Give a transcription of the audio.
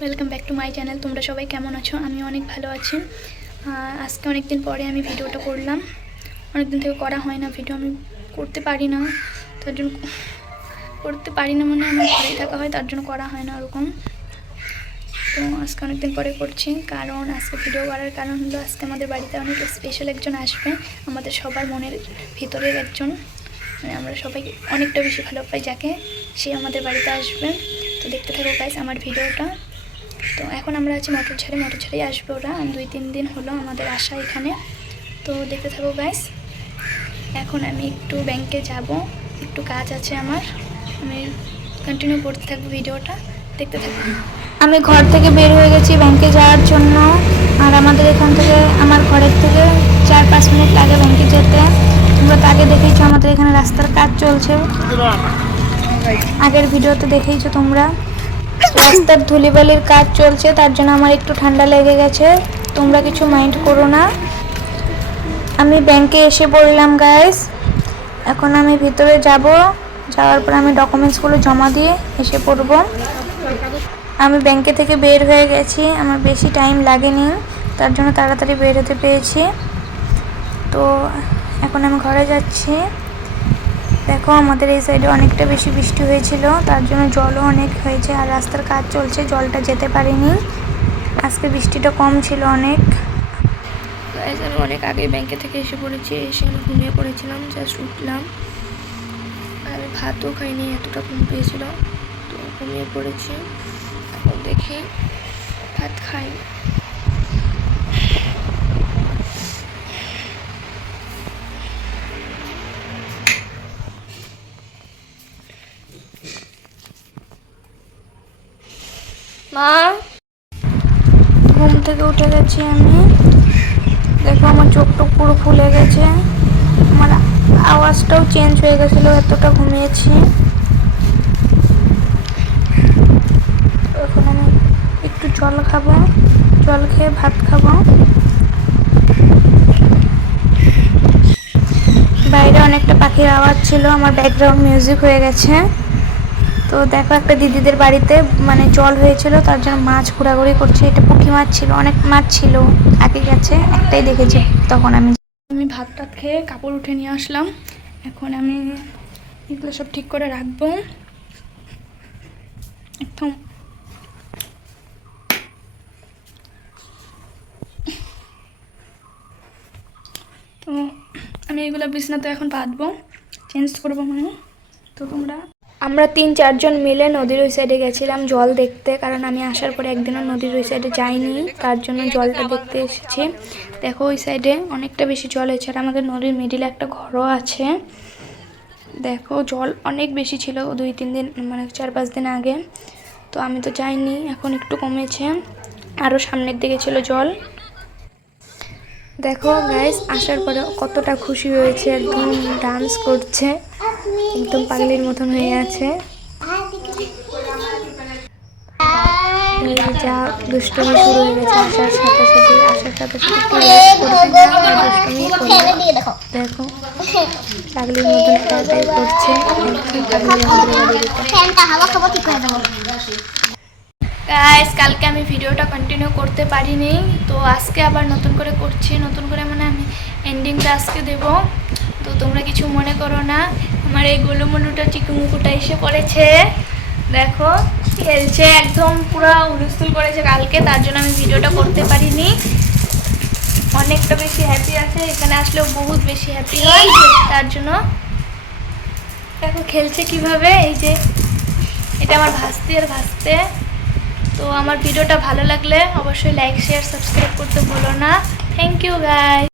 Welcome back to my channel. তোমরা সবাই কেমন আছো? আমি অনেক ভালো আছি। আজকে অনেক দিন পরে আমি ভিডিওটা করলাম। অনেক দিন থেকে করা হয় না ভিডিও, আমি করতে পারি না, তার জন্য করতে পারি না মানে আমার ঘরেই থাকা হয়, তার জন্য করা হয় না ওরকম। তো আজকে অনেক দিন পরে করছি, কারণ আজকে ভিডিও করার কারণ হলো আজকে আমাদের বাড়িতে অনেক স্পেশাল একজন আসবে, আমাদের সবার মনের ভিতরের একজন, মানে আমরা সবাই অনেকটা বেশি ভালো পাই যাকে, সে আমাদের বাড়িতে আসবে। তো দেখতে থাকো গাইস আমার ভিডিওটা। তো এখন আমরা আছি মটরঝাড়ি আসবে ওরা, 2-3 দিন হলো আমাদের আসা এখানে। তো দেখতে থাকো গাইস। এখন আমি একটু ব্যাংকে যাব, একটু কাজ আছে আমার, আমি কন্টিনিউ করতে থাকবো ভিডিওটা, দেখতে থাকবো। আমি ঘর থেকে বের হয়ে গেছি ব্যাংকে যাওয়ার জন্য, আর আমাদের এখান থেকে আমার ঘরের থেকে 4-5 মিনিট লাগে ব্যাংকে যেতে। তোমরা তো আগে দেখেইছো আমাদের এখানে রাস্তার কাজ চলছে, আগের ভিডিওতে দেখেইছো তোমরা। রাস্তার ধুলিবালির কাজ চলছে, তার জন্য আমার একটু ঠান্ডা লেগে গেছে, তোমরা কিছু মাইন্ড করো না। আমি ব্যাংকে এসে পড়লাম গাইস। এখন আমি ভিতরে যাব, যাওয়ার পর আমি ডকুমেন্টসগুলো জমা দিয়ে এসে পড়ব। আমি ব্যাংকে থেকে বের হয়ে গেছি, আমার বেশি টাইম লাগেনি, তার জন্য তাড়াতাড়ি বের হতে পেরেছি। তো এখন আমি ঘরে যাচ্ছি। দেখো আমাদের এই সাইডে অনেকটা বেশি বৃষ্টি হয়েছিল, তার জন্য জলও অনেক হয়েছে, আর রাস্তার কাজ চলছে, জলটা যেতে পারিনি। আজকে বৃষ্টিটা কম ছিল অনেক। আমি অনেক আগে ব্যাংকে থেকে এসে পড়েছি, এসে আমি ঘুমিয়ে পড়েছিলাম, জাস্ট উঠলাম, আর আমি ভাতও খাইনি, এতটা ঘুম পেয়েছিল, তো ঘুমিয়ে পড়েছি। এখন দেখি ভাত খাই। মা, ঘুম থেকে উঠে গেছি আমি, দেখো আমার চোখ টোক পুরো ফুলে গেছে, আমার আওয়াজটাও চেঞ্জ হয়ে গেছিলো, এতটা ঘুমিয়েছি। এখন আমি একটু জল খাবো, জল খেয়ে ভাত খাবো। বাইরে অনেকটা পাখির আওয়াজ ছিল, আমার ব্যাকগ্রাউন্ড মিউজিক হয়ে গেছে। তো দেখো একটা দিদিদের বাড়িতে মানে জল হয়েছিল, তার জন্য মাছ ঘোরাঘুরি করছে, এটা পুঁটি মাছ ছিল, অনেক মাছ ছিল, আগে গেছে একটাই দেখেছি তখন। আমি ভাত টাত খেয়ে কাপড় উঠে নিয়ে আসলাম, এখন আমি এগুলো সব ঠিক করে রাখবো একদম। তো আমি এগুলো বিছনাতে এখন পাতবো, চেঞ্জ করবো মানে। তো আমরা 3-4 জন মিলে নদীর ওই সাইডে গেছিলাম জল দেখতে, কারণ আমি আসার পরে একদিনও নদীর ওই সাইডে যাইনি, তার জন্য জলটা দেখতে এসেছি। দেখো ওই সাইডে অনেকটা বেশি জল হয়েছে, আর আমাদের নদীর মিডিলে একটা ঘরও আছে। দেখো জল অনেক বেশি ছিল 2-3 দিন মানে 4-5 দিন আগে, তো আমি তো যাইনি, এখন একটু কমেছে, আরও সামনের দিকে ছিল জল। দেখো গাইস আসার পরে কতটা খুশি হয়েছে, একদম ডান্স করছে, একদম পাগলির মতন হয়ে আছে। যা দুষ্টুমি শুরু হয়ে গেছে, আসার সাথে সাথে দুষ্টুমি করবে। দেখো পাগলির মতন টাইপ করছে, গাইস কালকে আমি ভিডিওটা কন্টিনিউ করতে পারিনি, তো আজকে আবার নতুন করে করছি, নতুন করে মানে আমি এন্ডিংটা আজকে দেব, তো তোমরা কিছু মনে করো না। আমার এই গোলুমলুটা চিকুমুকুটা এসে পড়েছে, দেখো খেলছে, একদম পুরো হুলস্থুল করেছে কালকে, তার জন্য আমি ভিডিওটা করতে পারিনি। অনেকটা বেশি হ্যাপি আছে, এখানে আসলেও বহুত বেশি হ্যাপি হয়, তার জন্য দেখো খেলছে কিভাবে। এই যে এটা আমার ভাসতে। তো আমার ভিডিওটা ভালো লাগলে অবশ্যই লাইক শেয়ার সাবস্ক্রাইব করতে ভুলো না। Thank you guys.